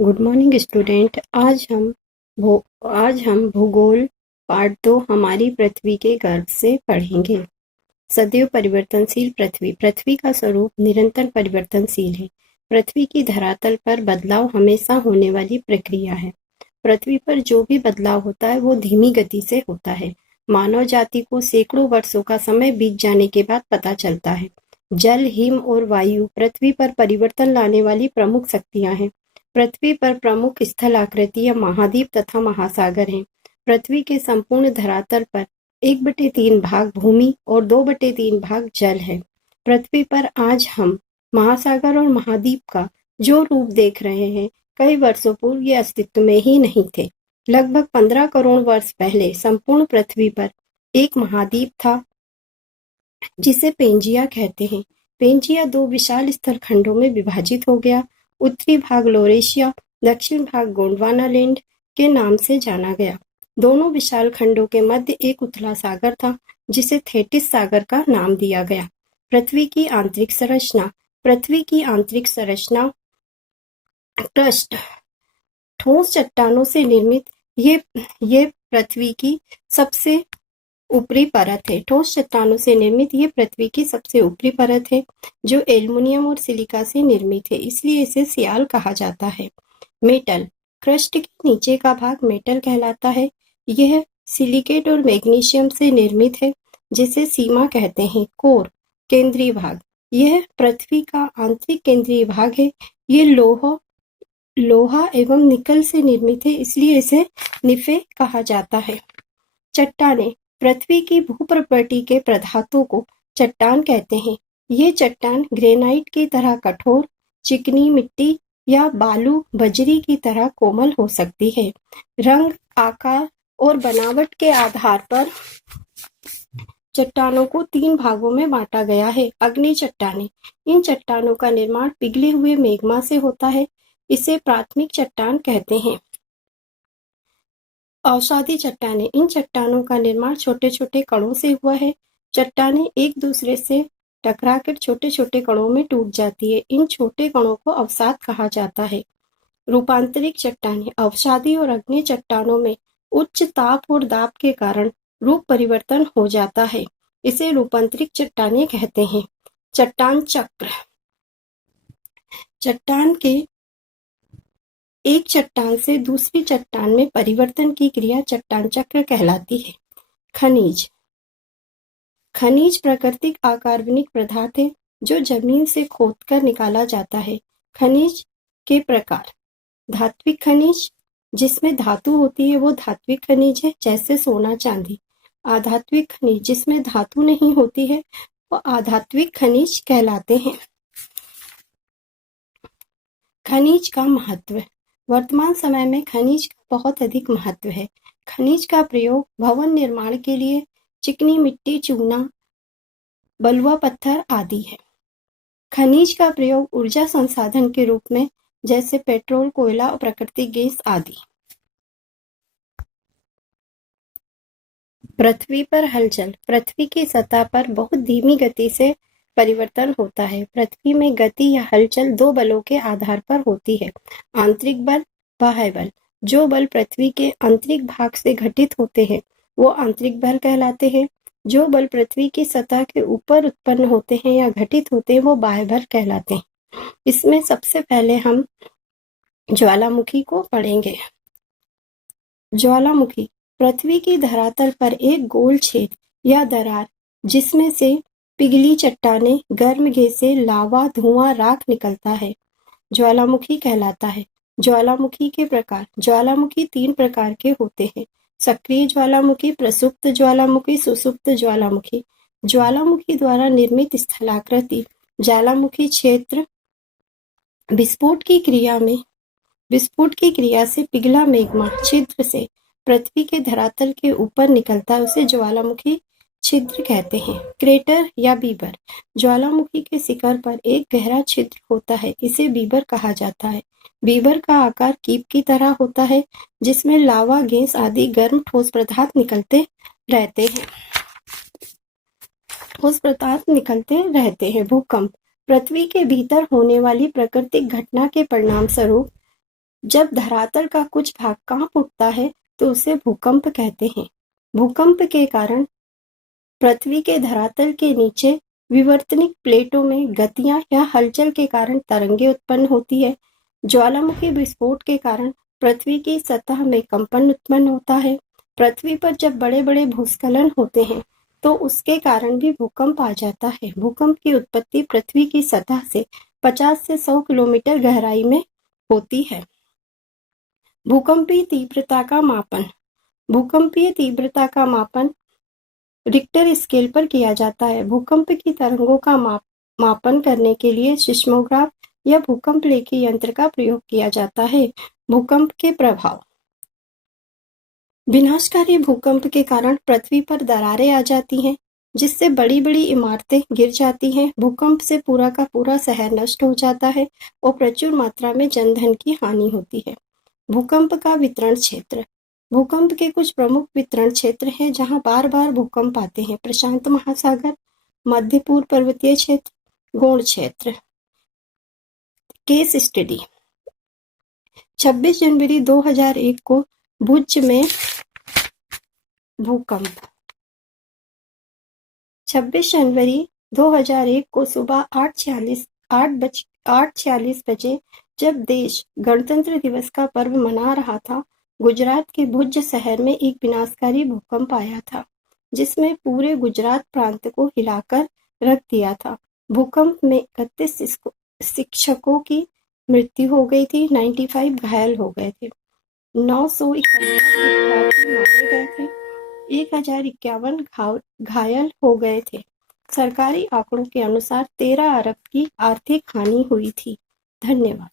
Good morning student. आज हम भूगोल पार्ट 2 हमारी पृथ्वी के गर्भ से पढ़ेंगे। सदैव परिवर्तनशील पृथ्वी। पृथ्वी का स्वरूप निरंतर परिवर्तनशील है। पृथ्वी की धरातल पर बदलाव हमेशा होने वाली प्रक्रिया है। पृथ्वी पर जो भी बदलाव होता है वो धीमी गति से होता है। मानव जाति को सैकड़ों वर्षों का समय बीत जाने के बाद पता चलता है। जल, हिम और वायु पृथ्वी पर परिवर्तन लाने वाली प्रमुख शक्तियां हैं। पृथ्वी पर प्रमुख स्थल आकृतियां महाद्वीप तथा महासागर हैं। पृथ्वी के संपूर्ण धरातल पर 1/3 भाग भूमि और 2/3 भाग जल है। पृथ्वी पर आज हम महासागर और महाद्वीप का जो रूप देख रहे हैं, कई वर्षों पूर्व ये अस्तित्व में ही नहीं थे। लगभग 15 करोड़ वर्ष पहले संपूर्ण पृथ्वी पर एक महाद्वीप था जिसे पेंजिया कहते हैं। पेंजिया 2 विशाल स्थल खंडों में विभाजित हो गया। उत्तरी भाग लोरेशिया, दक्षिण भाग गोंडवानालैंड के नाम से जाना गया। दोनों विशाल खंडों के मध्य एक उथला सागर था जिसे थेटिस सागर का नाम दिया गया। पृथ्वी की आंतरिक संरचना। पृथ्वी की आंतरिक संरचना क्रस्ट ठोस चट्टानों से निर्मित ये पृथ्वी की सबसे ऊपरी परत है। ठोस चट्टानों से निर्मित ये पृथ्वी की सबसे ऊपरी परत है जो एल्युमिनियम और सिलिका से निर्मित है, इसलिए इसे सियाल कहा जाता है। मेटल। क्रस्ट के नीचे का भाग मेटल कहलाता है। यह सिलिकेट और मैग्नीशियम से निर्मित है जिसे सीमा कहते हैं। कोर, केंद्रीय भाग। यह पृथ्वी का आंतरिक केंद्रीय भाग है। ये लोहा एवं निकल से निर्मित है, इसलिए इसे निफे कहा जाता है। चट्टानें। पृथ्वी की भूप्रकृति के पदार्थों को चट्टान कहते हैं। ये चट्टान ग्रेनाइट की तरह कठोर, चिकनी मिट्टी या बालू बजरी की तरह कोमल हो सकती है। रंग, आकार और बनावट के आधार पर चट्टानों को 3 भागों में बांटा गया है। अग्नि चट्टानें। इन चट्टानों का निर्माण पिघले हुए मैग्मा से होता है। इसे प्राथमिक चट्टान कहते हैं। अवसादी चट्टानें। इन चट्टानों का निर्माण छोटे छोटे कणों से हुआ है। चट्टानें एक दूसरे से टकराकर छोटे छोटे कणों में टूट जाती है। इन छोटे कणों को अवसाद कहा जाता है। रूपांतरित चट्टानें। अवसादी और अग्नि चट्टानों में उच्च ताप और दाब के कारण रूप परिवर्तन हो जाता है। इसे रूपांतरित चट्टानें कहते हैं। चट्टान चक्र। चट्टान के एक चट्टान से दूसरी चट्टान में परिवर्तन की क्रिया चट्टान चक्र कहलाती है। खनिज। खनिज प्राकृतिक अकार्बनिक पदार्थ है जो जमीन से खोदकर निकाला जाता है। खनिज के प्रकार। धात्विक खनिज, जिसमें धातु होती है, वो धात्विक खनिज है, जैसे सोना चांदी। अधात्विक खनिज, जिसमें धातु नहीं होती है, वो अधात्विक खनिज कहलाते हैं। खनिज का महत्व। वर्तमान समय में खनिज का बहुत अधिक महत्व है। खनिज का प्रयोग भवन निर्माण के लिए चिकनी मिट्टी, चूना, बलुआ पत्थर आदि है। खनिज का प्रयोग ऊर्जा संसाधन के रूप में जैसे पेट्रोल, कोयला और प्राकृतिक गैस आदि। पृथ्वी पर हलचल। पृथ्वी की सतह पर बहुत धीमी गति से परिवर्तन होता है। पृथ्वी में गति या हलचल 2 बलों के आधार पर होती है। आंतरिक बल, बाह्य बल। जो बल पृथ्वी के आंतरिक भाग से घटित होते हैं वो आंतरिक बल कहलाते हैं। जो बल पृथ्वी की सतह के ऊपर उत्पन्न होते हैं या घटित होते हैं वो बाह्य बल कहलाते हैं। इसमें सबसे पहले हम ज्वालामुखी को पढ़ेंगे। ज्वालामुखी पृथ्वी की धरातल पर एक गोल छेद या दरार जिसमें से पिघली चट्टानें, गर्म गैसें, लावा, धुआं, राख निकलता है, ज्वालामुखी कहलाता है। ज्वालामुखी के प्रकार। ज्वालामुखी 3 प्रकार के होते हैं। सक्रिय ज्वालामुखी, प्रसुप्त ज्वालामुखी, सुसुप्त ज्वालामुखी। ज्वालामुखी द्वारा निर्मित स्थलाकृति ज्वालामुखी क्षेत्र विस्फोट की क्रिया से पिघला मैग्मा छिद्र से पृथ्वी के धरातल के ऊपर निकलता है, उसे ज्वालामुखी छिद्र कहते हैं। क्रेटर या बीबर। ज्वालामुखी के शिखर पर एक गहरा छिद्र होता है, इसे बीबर कहा जाता है। बीबर का आकार कीप की तरह होता है जिसमें लावा, गैस आदि गर्म ठोस पदार्थ निकलते रहते हैं। भूकंप। पृथ्वी के भीतर होने वाली प्राकृतिक घटना के परिणाम स्वरूप जब धरातल का कुछ भाग कांप उठता है तो उसे भूकंप कहते हैं। भूकंप के कारण पृथ्वी के धरातल के नीचे विवर्तनिक प्लेटों में गतियां या हलचल के कारण तरंगें उत्पन्न होती है। ज्वालामुखी विस्फोट के कारण पृथ्वी की सतह में कंपन उत्पन्न होता है। पृथ्वी पर जब बड़े-बड़े भूस्खलन होते हैं तो उसके कारण भी भूकंप आ जाता है। भूकंप की उत्पत्ति पृथ्वी की सतह से 50 से 100 किलोमीटर गहराई में होती है। भूकंपीय तीव्रता का मापन। भूकंपीय तीव्रता का मापन रिक्टर स्केल पर किया जाता है। भूकंप की तरंगों का मापन करने के लिए सिस्मोग्राफ या भूकंप लेखी यंत्र का प्रयोग किया जाता है। भूकंप के प्रभाव। विनाशकारी भूकंप के कारण पृथ्वी पर दरारें आ जाती हैं, जिससे बड़ी-बड़ी इमारतें गिर जाती हैं। भूकंप से पूरा का पूरा शहर नष्ट हो जाता है और प्रचुर मात्रा में जनधन की हानि होती है। भूकंप का वितरण क्षेत्र। भूकंप के कुछ प्रमुख वितरण क्षेत्र हैं जहां बार-बार भूकंप आते हैं। प्रशांत महासागर, मध्य पूर्व पर्वतीय क्षेत्र, गौण क्षेत्र। Case study. 26 जनवरी 2001 को भुज में भूकंप। 26 जनवरी 2001 को सुबह 8:46 बजे जब देश गणतंत्र दिवस का पर्व मना रहा था, गुजरात के भुज शहर में एक विनाशकारी भूकंप आया था, जिसमें पूरे गुजरात प्रांत को हिलाकर रख दिया था। भूकंप में 31 शिक्षकों की मृत्यु हो गई थी, 95 घायल हो गए थे, 951 विद्यार्थी मारे गए थे, 1051 घायल हो गए थे। सरकारी आंकड़ों के अनुसार 13 अरब की आर्थिक हानि हुई थी। धन्यवाद।